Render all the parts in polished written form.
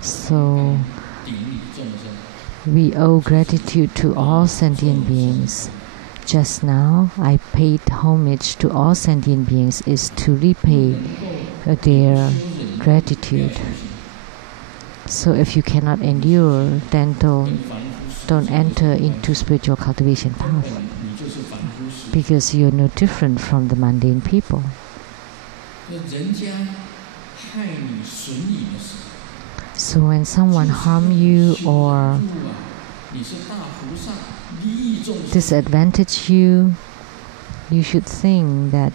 So we owe gratitude to all sentient beings. Just now, I paid homage to all sentient beings is to repay their gratitude. So if you cannot endure, then don't enter into spiritual cultivation path, because you're no different from the mundane people. So when someone harm you or disadvantage you, you should think that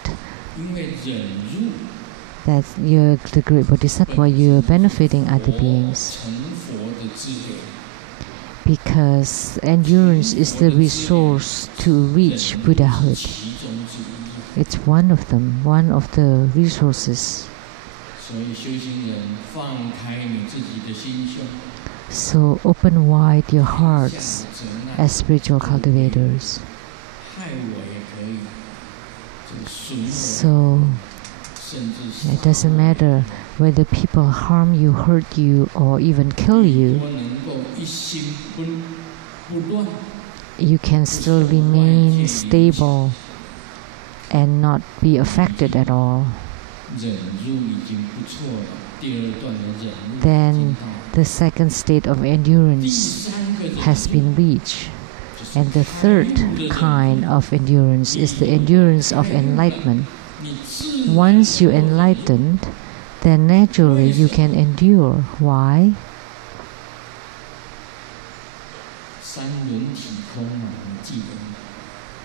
you're the great Bodhisattva, you're benefiting other beings. Because endurance is the resource to reach Buddhahood. It's one of them, one of the resources. So open wide your hearts as spiritual cultivators. So it doesn't matter whether people harm you, hurt you, or even kill you. You can still remain stable and not be affected at all. Then the second state of endurance has been reached. And the third kind of endurance is the endurance of enlightenment. Once you're enlightened, then naturally you can endure. Why?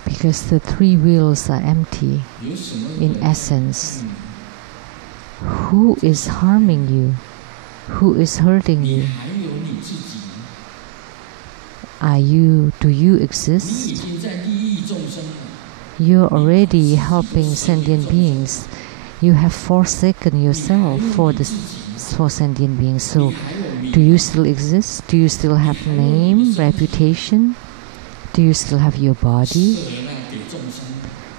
Because the three wheels are empty in essence. Who is harming you? Who is hurting you? Do you exist? You're already helping sentient beings. You have forsaken yourself for sentient beings. So, do you still exist? Do you still have name, reputation? Do you still have your body?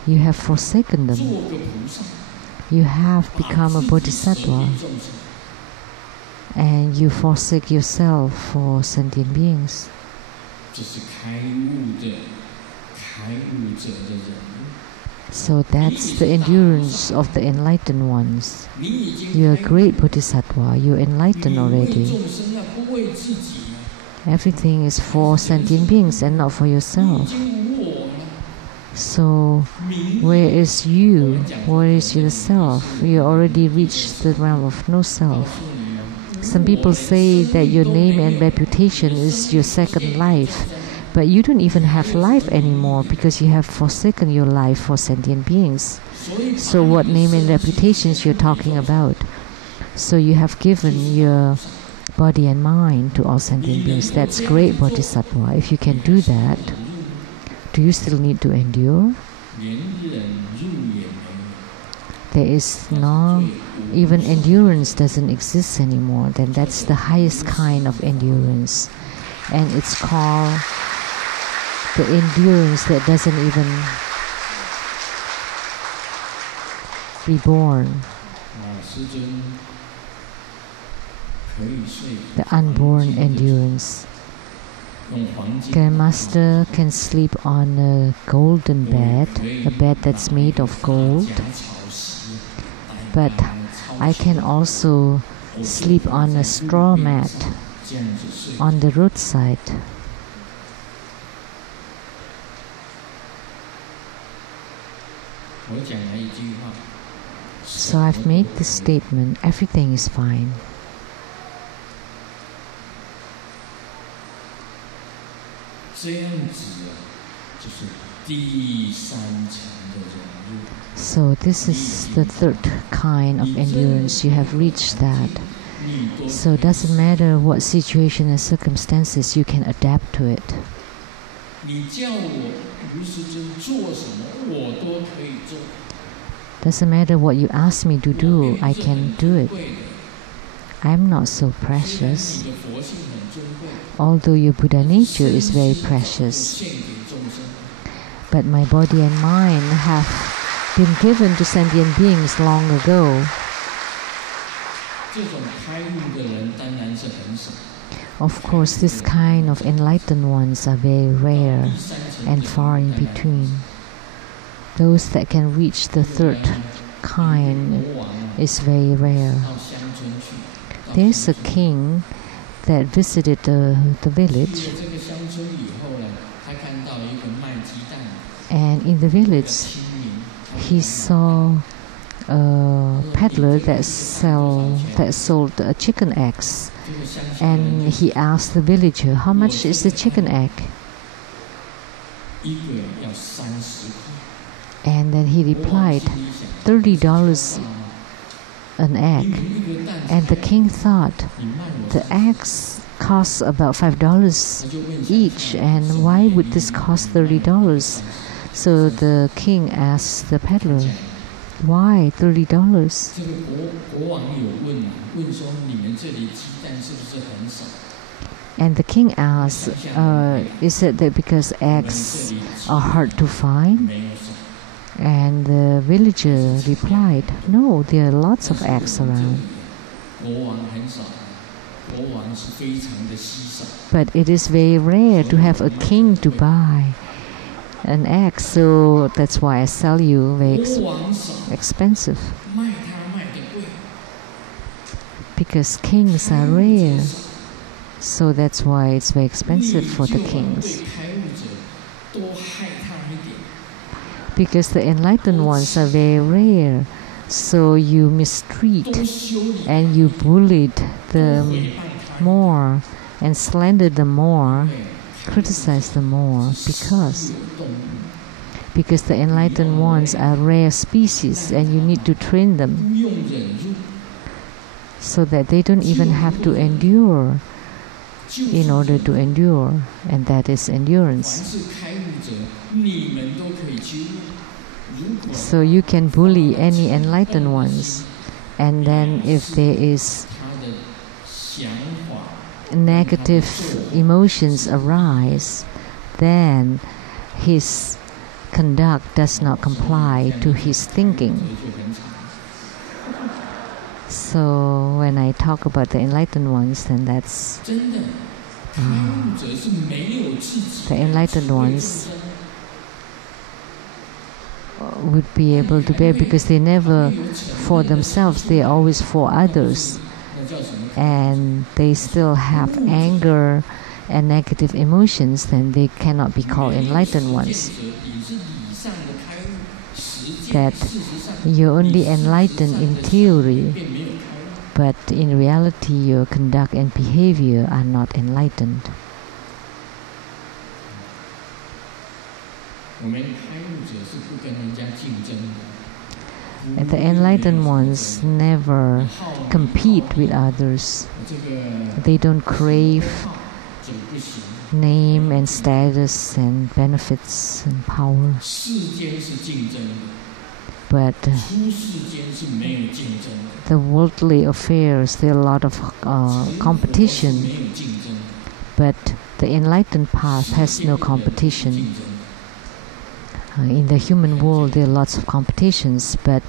You have forsaken them. You have become a bodhisattva, and you forsake yourself for sentient beings. So that's the endurance of the enlightened ones. You're a great bodhisattva, you're enlightened already. Everything is for sentient beings and not for yourself. So where is you? Where is yourself? You already reached the realm of no self. Some people say that your name and reputation is your second life, but you don't even have life anymore because you have forsaken your life for sentient beings. So what name and reputations you're talking about? So you have given your body and mind to all sentient beings. That's great bodhisattva. If you can do that, do you still need to endure? There is no, even endurance doesn't exist anymore. Then that's the highest kind of endurance. And it's called the endurance that doesn't even be born. The unborn endurance. Grandmaster can sleep on a golden bed, a bed that's made of gold. But I can also sleep on a straw mat on the roadside. So I've made this statement, everything is fine. So this is the third kind of endurance. You have reached that. So it doesn't matter what situation and circumstances, you can adapt to it. Doesn't matter what you ask me to do, I can do it. I'm not so precious. Although your Buddha nature is very precious. But my body and mind have been given to sentient beings long ago. Of course, this kind of enlightened ones are very rare and far in between. Those that can reach the third kind is very rare. There's a king that visited the village, and in the village he saw a peddler that sold chicken eggs, and he asked the villager, "How much is the chicken egg?" And then he replied, $30 an egg. And the king thought, the eggs cost about $5 each, and why would this cost $30? So the king asked the peddler, "Why $30? And the king asked, "Is it that because eggs are hard to find?" And the villager replied, "No, there are lots of eggs around. But it is very rare to have a king to buy an egg, so that's why I sell you very expensive." Because kings are rare, so that's why it's very expensive for the kings. Because the enlightened ones are very rare, so you mistreat and you bullied them more and slander them more, criticize them more, because the enlightened ones are rare species and you need to train them so that they don't even have to endure in order to endure, and that is endurance. So you can bully any enlightened ones, and then if there is negative emotions arise, then his conduct does not comply to his thinking. So when I talk about the enlightened ones, then that's the enlightened ones would be able to bear, because they never for themselves, they are always for others, and they still have anger and negative emotions, then they cannot be called enlightened ones. That you're only enlightened in theory, but in reality your conduct and behavior are not enlightened. And the enlightened ones never compete with others. They don't crave name and status and benefits and power. But the worldly affairs, there are a lot of competition. But the enlightened path has no competition. In the human world, there are lots of competitions, but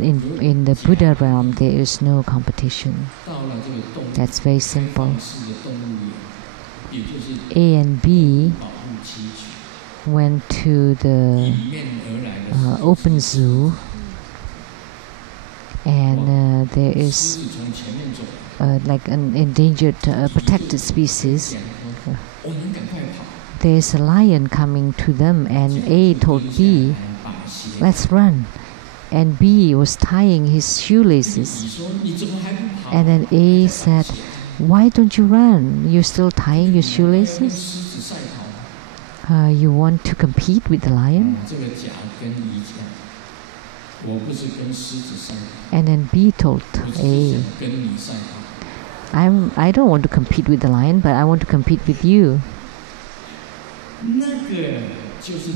in the Buddha realm, there is no competition. That's very simple. A and B went to the open zoo, and there is like an endangered protected species. There's a lion coming to them, and A told B, "Let's run." And B was tying his shoelaces. And then A said, "Why don't you run? You're still tying your shoelaces? You want to compete with the lion?" And then B told A, I don't want to compete with the lion, but I want to compete with you.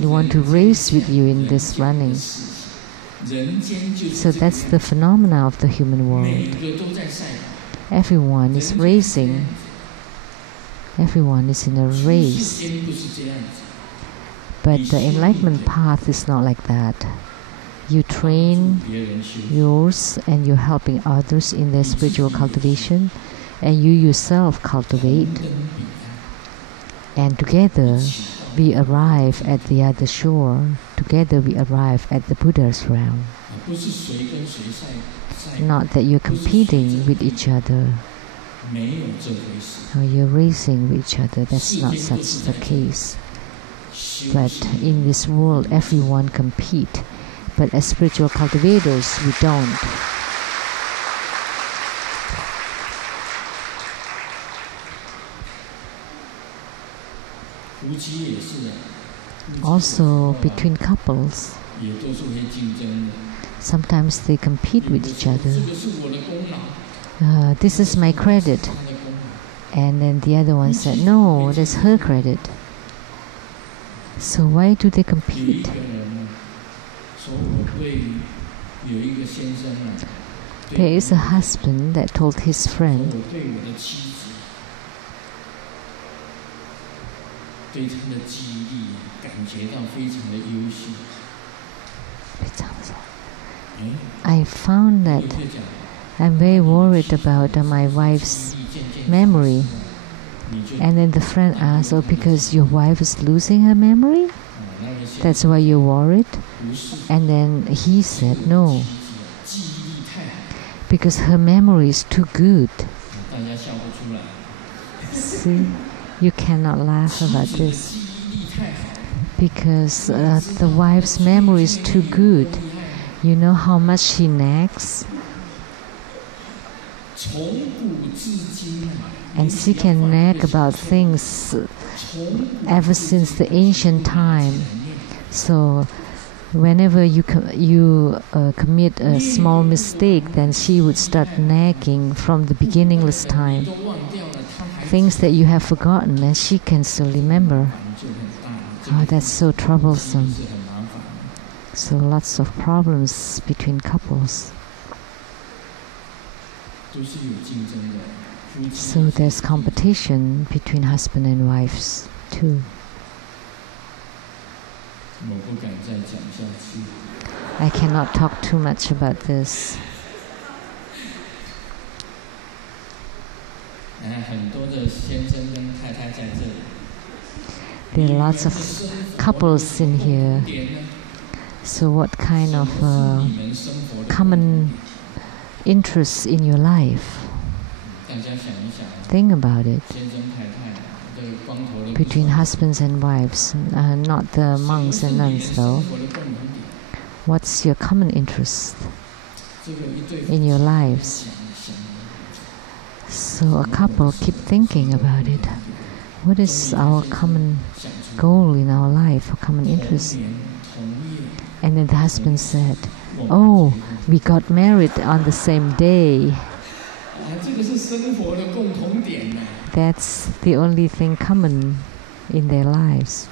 I want to race with you in this running. So that's the phenomena of the human world. Everyone is racing. Everyone is in a race. But the enlightenment path is not like that. You train yours and you're helping others in their spiritual cultivation, and you yourself cultivate. And together we arrive at the other shore. Together we arrive at the Buddha's realm. Not that you're competing with each other or you're racing with each other. That's not such the case. But in this world, everyone compete. But as spiritual cultivators, we don't. Also, between couples, sometimes they compete with each other. This is my credit. And then the other one said, no, that's her credit. So why do they compete? There is a husband that told his friend, I found that I'm very worried about my wife's memory. And then the friend asked, oh, because your wife is losing her memory? That's why you're worried? And then he said, no, because her memory is too good. See, you cannot laugh about this. Because the wife's memory is too good. You know how much she nags? And she can nag about things ever since the ancient time. So whenever you commit a small mistake, then she would start nagging from the beginningless time. Things that you have forgotten and she can still remember. Oh, that's so troublesome. So lots of problems between couples. So there's competition between husband and wives too. I cannot talk too much about this. There are lots of couples in here. So what kind of common interests in your life? Think about it. Between husbands and wives, not the monks and nuns though. What's your common interest in your lives? So a couple keep thinking about it. What is our common goal in our life, or common interest? And then the husband said, oh, we got married on the same day. That's the only thing common in their lives.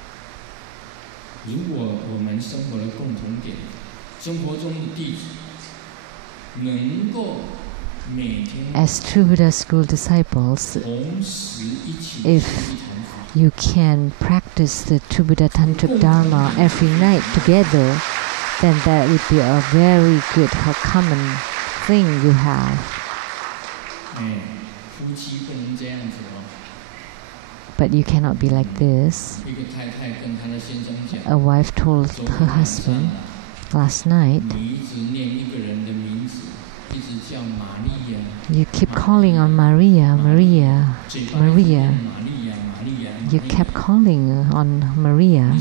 As true Buddha school disciples, if you can practice the True Buddha Tantric Dharma every night together, then that would be a very good common thing you have. But you cannot be like this. A wife told her husband last night, you keep calling on Maria, Maria, Maria. You kept calling on Maria.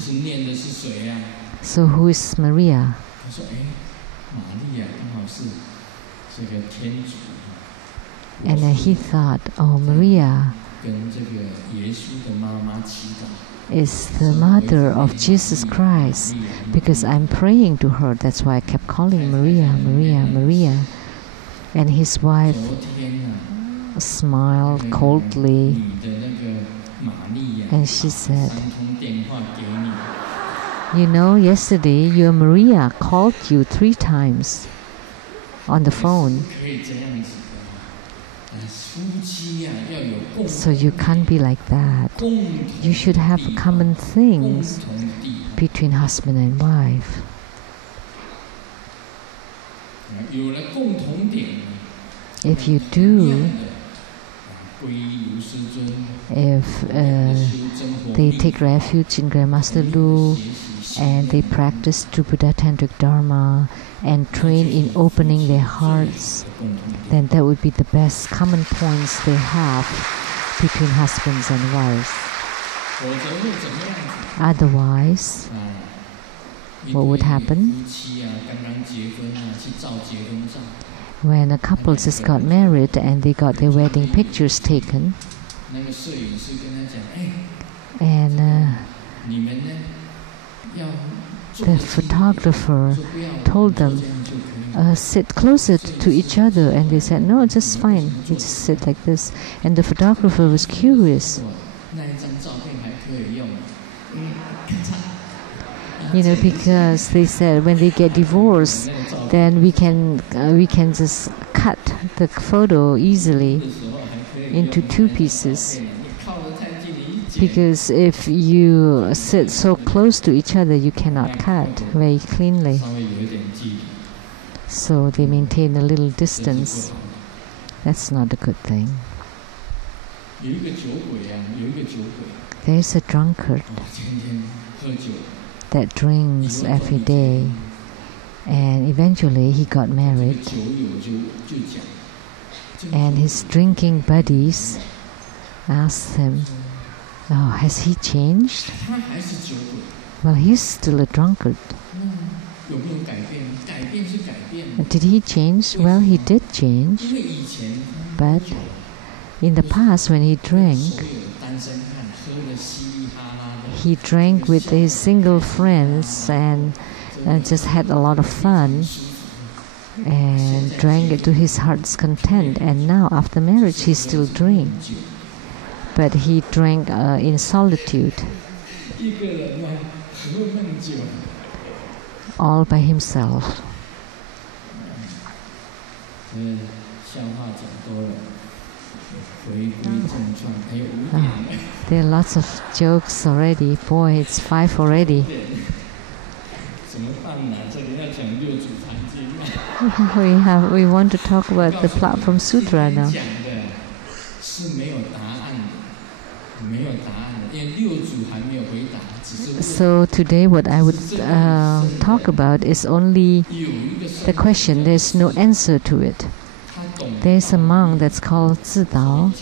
So who is Maria? And then he thought, oh, Maria is the mother of Jesus Christ, because I'm praying to her. That's why I kept calling Maria, Maria, Maria. And his wife smiled coldly, and she said, you know, yesterday your Maria called you 3 times on the phone. So you can't be like that. You should have common things between husband and wife. If you do, if they take refuge in Grandmaster Lu and they practice True Buddha Tantric Dharma and train in opening their hearts, then that would be the best common points they have between husbands and wives. Otherwise, what would happen? When a couple just got married and they got their wedding pictures taken, and the photographer told them, sit closer to each other, and they said, no, just fine, you just sit like this. And the photographer was curious, because they said when they get divorced, then we can just cut the photo easily into two pieces. Because if you sit so close to each other, you cannot cut very cleanly. So they maintain a little distance. That's not a good thing. There is a drunkard that drinks every day, and eventually he got married, and his drinking buddies asked him, oh, has he changed? Well, he's still a drunkard. Did he change? Well, he did change, but in the past when he drank with his single friends and just had a lot of fun and drank it to his heart's content. And now, after marriage, he still drinks, but he drank in solitude, all by himself. There are lots of jokes already. Boy, it's 5 already. We want to talk about the Platform Sutra now. So today what I would talk about is only the question. There's no answer to it. There's a monk that's called Zidao.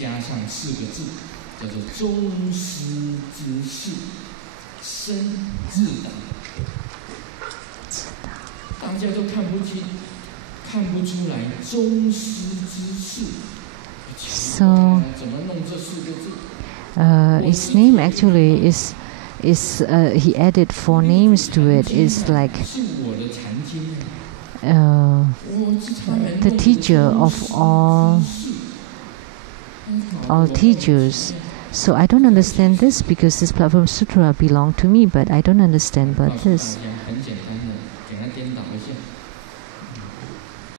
So his name actually is he added 4 names to it. It's like the teacher of all teachers. So I don't understand this, because this Platform Sutra belongs to me, but I don't understand about this.